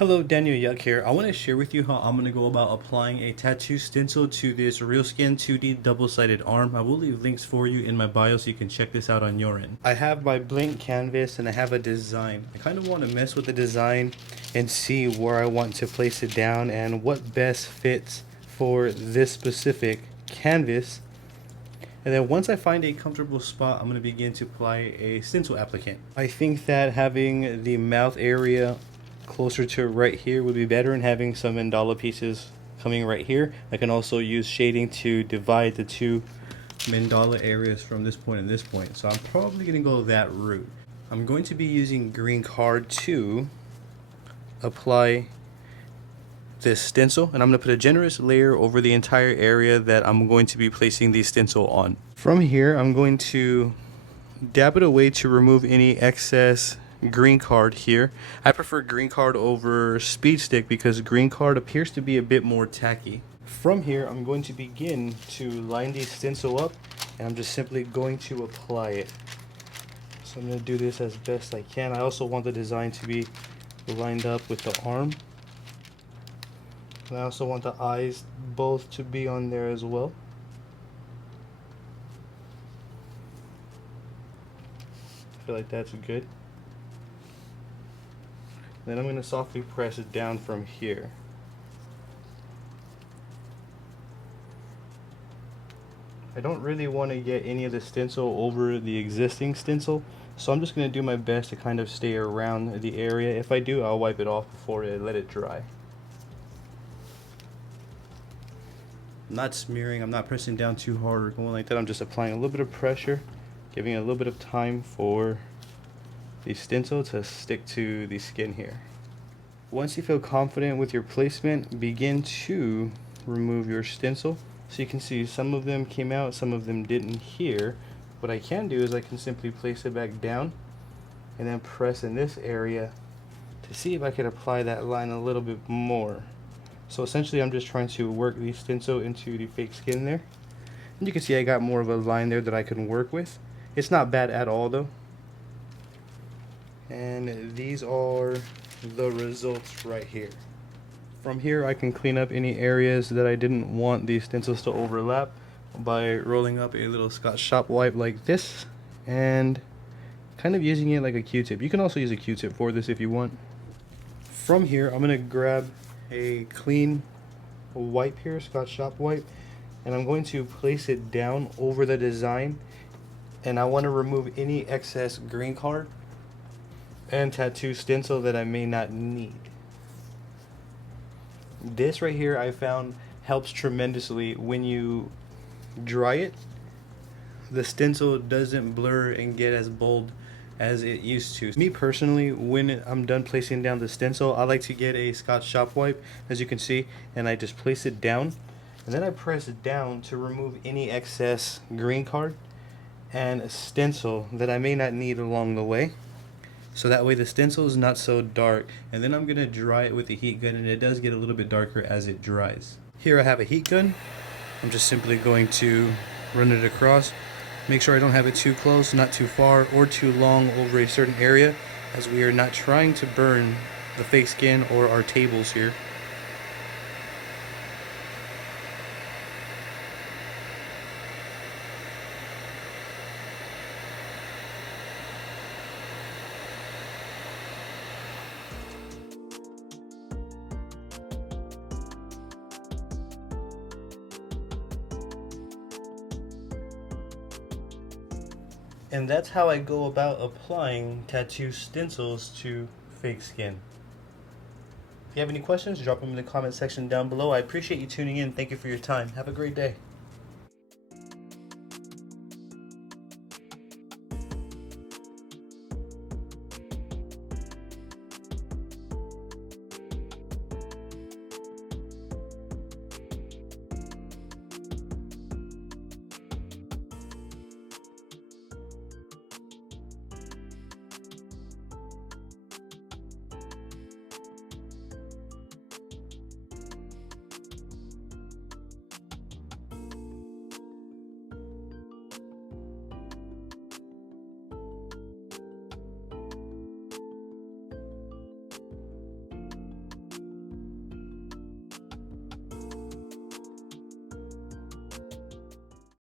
Hello, Daniel Yuck here. I want to share with you how I'm going to go about applying a tattoo stencil to this Reelskin 2D double-sided arm. I will leave links for you in my bio so you can check this out on your end. I have my blank canvas and I have a design. I kind of want to mess with the design and see where I want to place it down and what best fits for this specific canvas. And then once I find a comfortable spot, I'm going to begin to apply a stencil applicant. I think that having the mouth area closer to right here would be better, and having some mandala pieces coming right here. I can also use shading to divide the two mandala areas from this point and this point. So I'm probably going to go that route. I'm going to be using Greencard to apply this stencil, and I'm going to put a generous layer over the entire area that I'm going to be placing the stencil on. From here, I'm going to dab it away to remove any excess Greencard here. I prefer Greencard over Speed Stick because Greencard appears to be a bit more tacky. From here, I'm going to begin to line the stencil up, and I'm just simply going to apply it. So I'm going to do this as best I can. I also want the design to be lined up with the arm. And I also want the eyes both to be on there as well. I feel like that's good. Then I'm going to softly press it down from here. I don't really want to get any of the stencil over the existing stencil, so I'm just going to do my best to kind of stay around the area. If I do, I'll wipe it off before I let it dry. I'm not smearing, I'm not pressing down too hard or going like that. I'm just applying a little bit of pressure, giving it a little bit of time for the stencil to stick to the skin here. Once you feel confident with your placement, begin to remove your stencil. So you can see some of them came out, some of them didn't here. What I can do is I can simply place it back down and then press in this area to see if I can apply that line a little bit more. So essentially I'm just trying to work the stencil into the fake skin there. And you can see I got more of a line there that I can work with. It's not bad at all though. And these are the results right here. From here I can clean up any areas that I didn't want these stencils to overlap by rolling up a little Scotch shop wipe like this and kind of using it like a Q-tip. You can also use a Q-tip for this if you want. From here I'm going to grab a clean wipe here, Scotch shop wipe, and I'm going to place it down over the design, and I want to remove any excess Greencard and tattoo stencil that I may not need. This right here I found helps tremendously. When you dry it, the stencil doesn't blur and get as bold as it used to. Me personally, when I'm done placing down the stencil, I like to get a Scotch shop wipe, as you can see, and I just place it down, and then I press it down to remove any excess Greencard and stencil that I may not need along the way. So that way the stencil is not so dark, and then I'm going to dry it with a heat gun, and it does get a little bit darker as it dries. Here I have a heat gun. I'm just simply going to run it across. Make sure I don't have it too close, not too far, or too long over a certain area, as we are not trying to burn the fake skin or our tables here. And that's how I go about applying tattoo stencils to fake skin. If you have any questions, drop them in the comment section down below. I appreciate you tuning in. Thank you for your time. Have a great day.